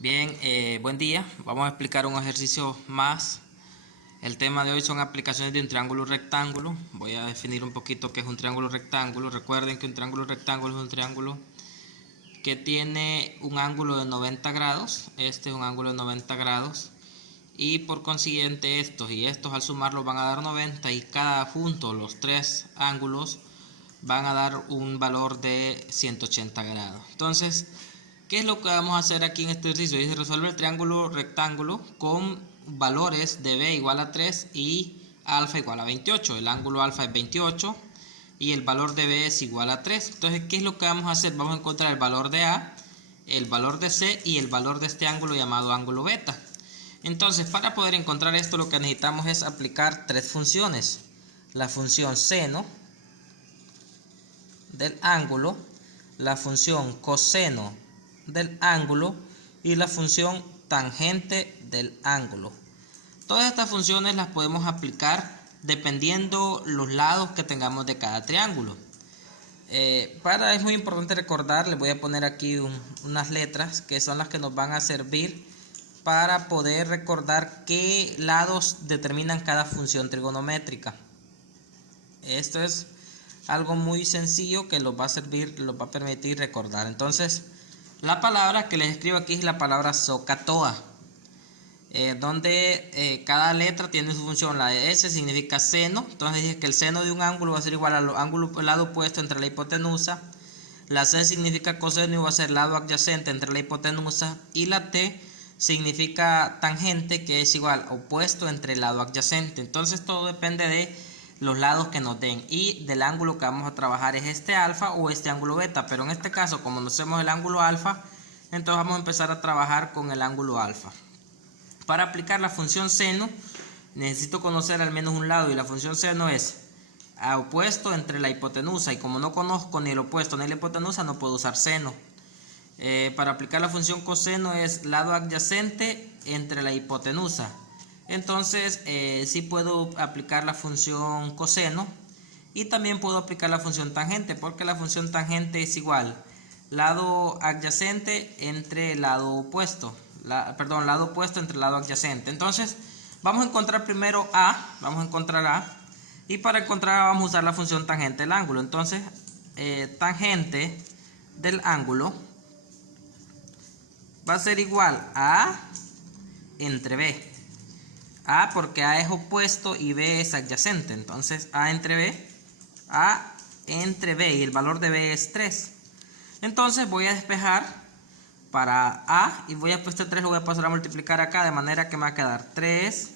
Bien, buen día. Vamos a explicar un ejercicio más. El tema de hoy son aplicaciones de un triángulo rectángulo. Voy a definir un poquito qué es un triángulo rectángulo. Recuerden que un triángulo rectángulo es un triángulo que tiene un ángulo de 90 grados. Este es un ángulo de 90 grados. Y por consiguiente estos y estos al sumarlos van a dar 90 y cada junto los tres ángulos van a dar un valor de 180 grados. Entonces, ¿qué es lo que vamos a hacer aquí en este ejercicio? Dice resuelve el triángulo rectángulo con valores de b igual a 3 y alfa igual a 28. El ángulo alfa es 28 y el valor de b es igual a 3. Entonces, ¿qué es lo que vamos a hacer? Vamos a encontrar el valor de a, el valor de c y el valor de este ángulo llamado ángulo beta. Entonces, para poder encontrar esto, lo que necesitamos es aplicar tres funciones. La función seno del ángulo, la función coseno del ángulo y la función tangente del ángulo. Todas estas funciones las podemos aplicar dependiendo los lados que tengamos de cada triángulo. Es muy importante recordar, les voy a poner aquí unas letras que son las que nos van a servir para poder recordar qué lados determinan cada función trigonométrica. Esto es algo muy sencillo que los va a permitir recordar. Entonces, la palabra que les escribo aquí es la palabra SOHCAHTOA, donde cada letra tiene su función. La S significa seno, entonces dice que el seno de un ángulo va a ser igual al lado opuesto entre la hipotenusa. La C significa coseno y va a ser lado adyacente entre la hipotenusa. Y la T significa tangente, que es igual opuesto entre el lado adyacente. Entonces todo depende de los lados que nos den y del ángulo que vamos a trabajar es este alfa o este ángulo beta, pero en este caso como conocemos el ángulo alfa, entonces vamos a empezar a trabajar con el ángulo alfa. Para aplicar la función seno necesito conocer al menos un lado y la función seno es opuesto entre la hipotenusa y como no conozco ni el opuesto ni la hipotenusa no puedo usar seno. Para aplicar la función coseno es lado adyacente entre la hipotenusa. Entonces sí puedo aplicar la función coseno y también puedo aplicar la función tangente porque la función tangente es igual lado adyacente entre el lado opuesto. Lado opuesto entre el lado adyacente. Entonces vamos a encontrar primero a, y para encontrar a vamos a usar la función tangente del ángulo. Entonces tangente del ángulo va a ser igual a entre b. A porque A es opuesto y B es adyacente. Entonces A entre B y el valor de B es 3. Entonces voy a despejar para A y este 3 lo voy a pasar a multiplicar acá de manera que me va a quedar 3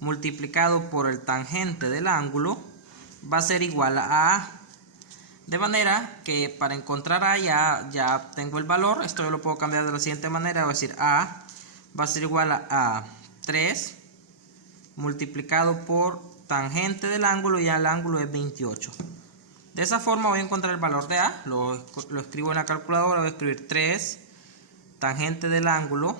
multiplicado por el tangente del ángulo va a ser igual a A. De manera que para encontrar A ya tengo el valor. Esto yo lo puedo cambiar de la siguiente manera. Voy a decir A va a ser igual a 3 multiplicado por tangente del ángulo y el ángulo es 28. De esa forma voy a encontrar el valor de A. Lo escribo en la calculadora. Voy a escribir 3 tangente del ángulo.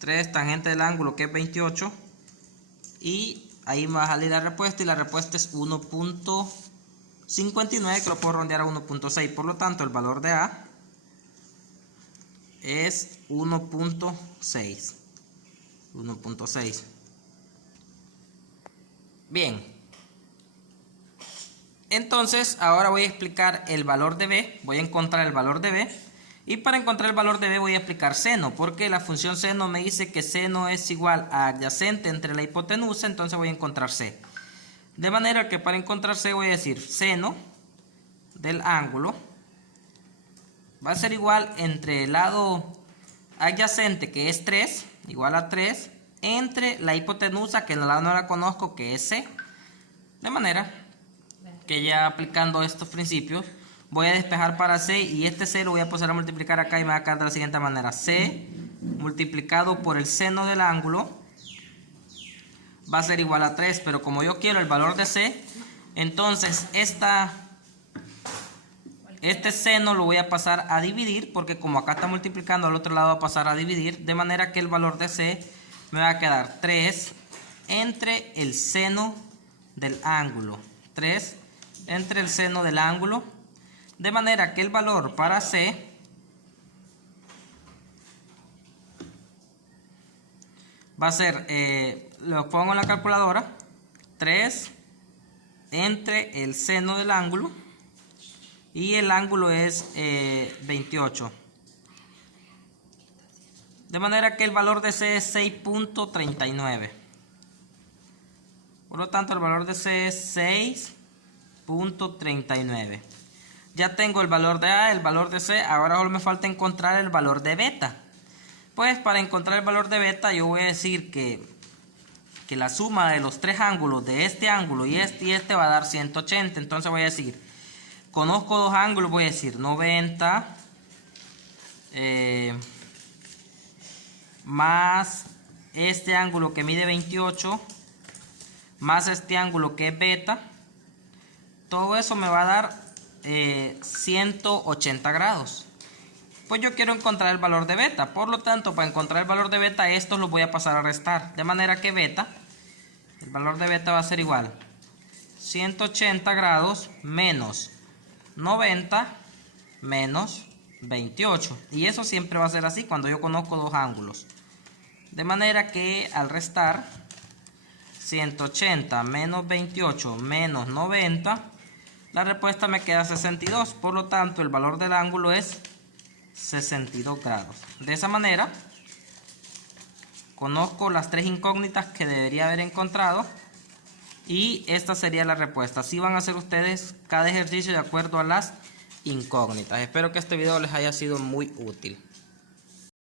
3 tangente del ángulo que es 28. Y ahí me va a salir la respuesta y la respuesta es 1.59 que lo puedo redondear a 1.6. Por lo tanto el valor de A es 1.6. Bien. Entonces ahora voy a explicar el valor de B. Voy a encontrar el valor de B. Y para encontrar el valor de B voy a aplicar seno. Porque la función seno me dice que seno es igual a adyacente entre la hipotenusa. Entonces voy a encontrar C. De manera que para encontrar C voy a decir seno del ángulo va a ser igual entre el lado adyacente que es 3, igual a 3, entre la hipotenusa que en el lado no la conozco que es C. De manera que ya aplicando estos principios voy a despejar para C y este C lo voy a pasar a multiplicar acá y me va a quedar de la siguiente manera. C multiplicado por el seno del ángulo va a ser igual a 3, pero como yo quiero el valor de C, entonces este seno lo voy a pasar a dividir, porque como acá está multiplicando, al otro lado va a pasar a dividir, de manera que el valor de C me va a quedar 3 entre el seno del ángulo. 3 entre el seno del ángulo, de manera que el valor para C Va a ser, lo pongo en la calculadora, 3 entre el seno del ángulo, y el ángulo es 28. De manera que el valor de C es 6.39. Por lo tanto, el valor de C es 6.39. Ya tengo el valor de A, el valor de C. Ahora solo me falta encontrar el valor de beta. Pues para encontrar el valor de beta, yo voy a decir que la suma de los tres ángulos de este ángulo y este va a dar 180. Entonces voy a decir, conozco dos ángulos, voy a decir 90 más este ángulo que mide 28 más este ángulo que es beta. Todo eso me va a dar 180 grados. Pues yo quiero encontrar el valor de beta. Por lo tanto, para encontrar el valor de beta, estos los voy a pasar a restar. De manera que beta, el valor de beta va a ser igual 180 grados menos 90 menos 28. Y eso siempre va a ser así cuando yo conozco dos ángulos. De manera que al restar 180 menos 28 menos 90, la respuesta me queda 62. Por lo tanto, el valor del ángulo es 62 grados. De esa manera, conozco las tres incógnitas que debería haber encontrado. Y esta sería la respuesta. Así van a hacer ustedes cada ejercicio de acuerdo a las incógnitas. Espero que este video les haya sido muy útil.